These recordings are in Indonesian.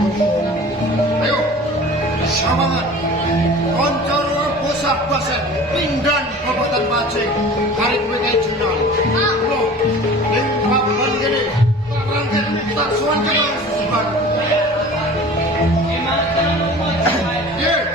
Ayo, semangat. Koncoro bosah basah, pinggan babatan bacing. Hari gue kayak jenal. Lo, yang papan gini, rangkaian tak suan jangan sisipan. Yeah.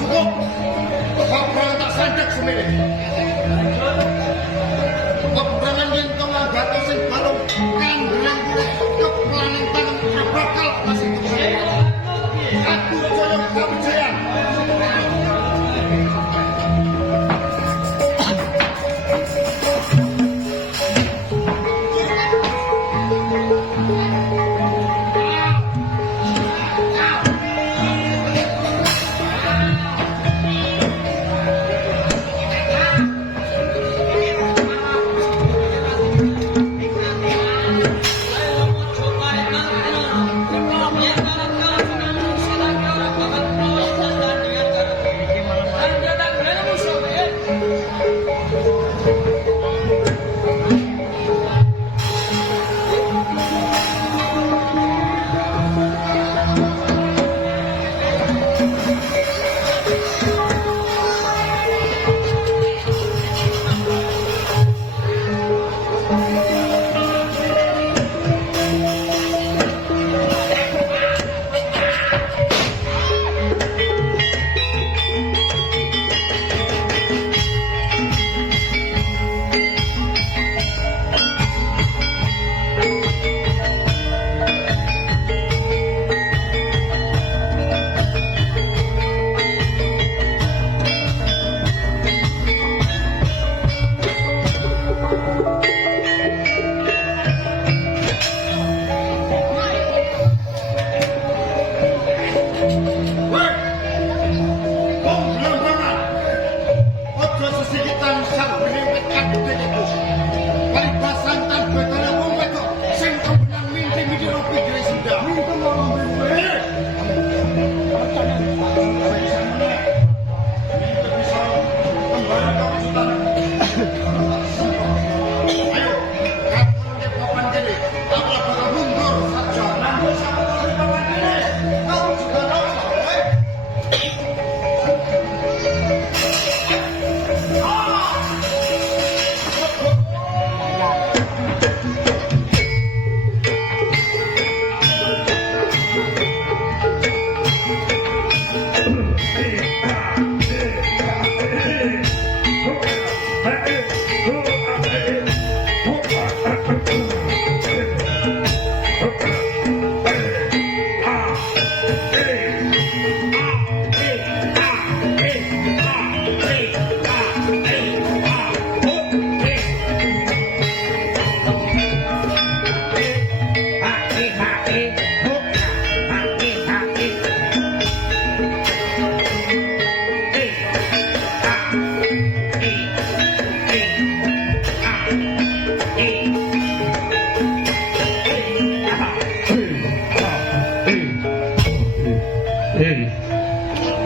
Cukup, peperangan tak sandak semene. Peperangan yang tengah gatos sing balung kandreng keplaning tangan bakal masih kembali. Aku jaya kabejayaan.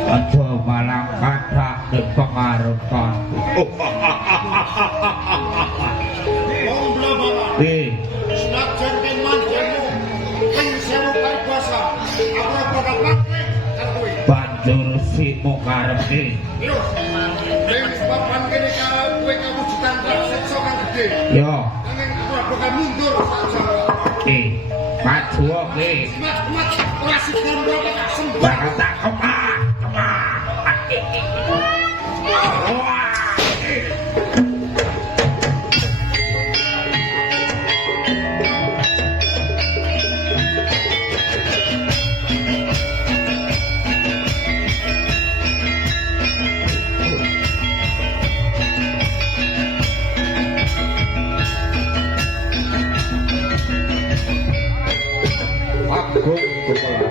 Aja malang kathah ning pengarepan. Wong blabalan. Senajan ke manjamu, ing sewu paribasa, aku bakal pangling karo kowe. Banjur simu karepe. Yo, ing papan kene kowe kawujudan raseksa kang gedhe. Yo, Nanging aku bakal mundur saja. maju oke. Mat, ora sidan berapa tak sembah. Bakal tak kemah. Agung kepala.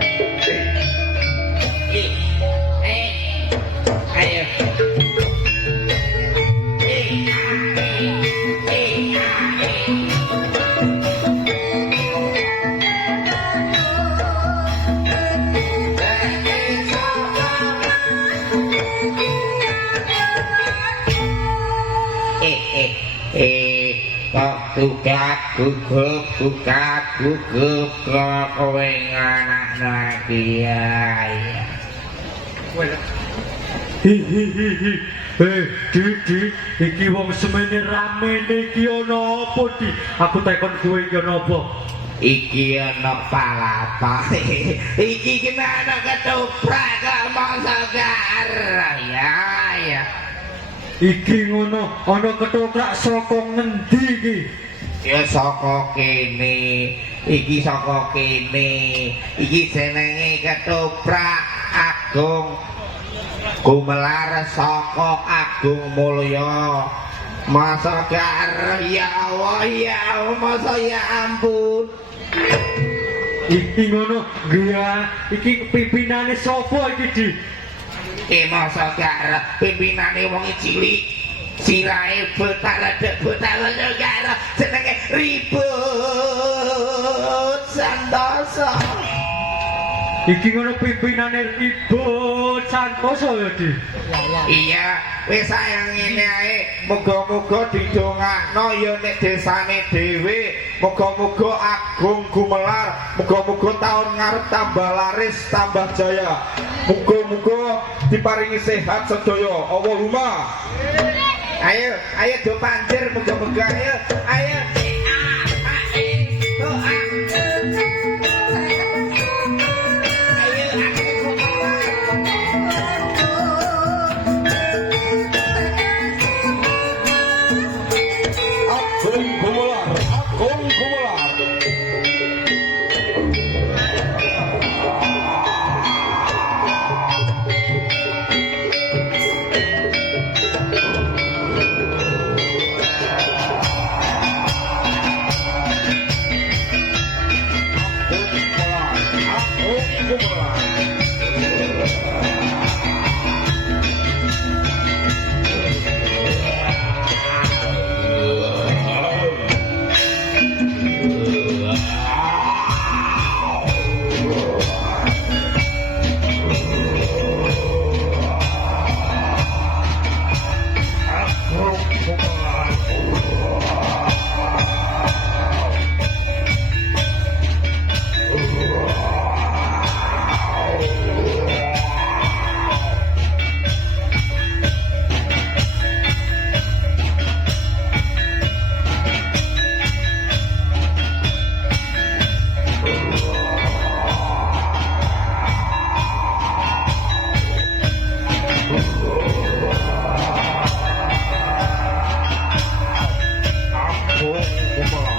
gugup kok kowe nganakno iki ya. Didi, iki wong semene rame iki ana apa, Di? Aku takon kowe iki ana apa? Iki ana palapa. Iki kena ana ketoprak kok mangsa gar. Ya. Iki ngono, ana ketoprak saka ngendi iki? Ya saka kene. Iki saka kene. Iki jenenge ketoprak Agung Gumelar saka Agung Mulya. Masa gar ya Allah ya masa ya ampun. Iki ngono, gya iki pimpinane sapa iki, Di? Masa gar pimpinane wong cilik. Sirahe botak negara jenenge Ribut Santoso. Iki ngono pimpinane Ribut Santoso ya, Di? Iya, wis sayang ngene ae. Muga-muga didongakno ya nek desane dhewe. Muga-muga Agung Gumelar, muga-muga taun ngarep tambah laris, tambah jaya. Muga-muga diparingi sehat sedaya. Allahumma. Ayo do panjer muga-muga ayo. Come on.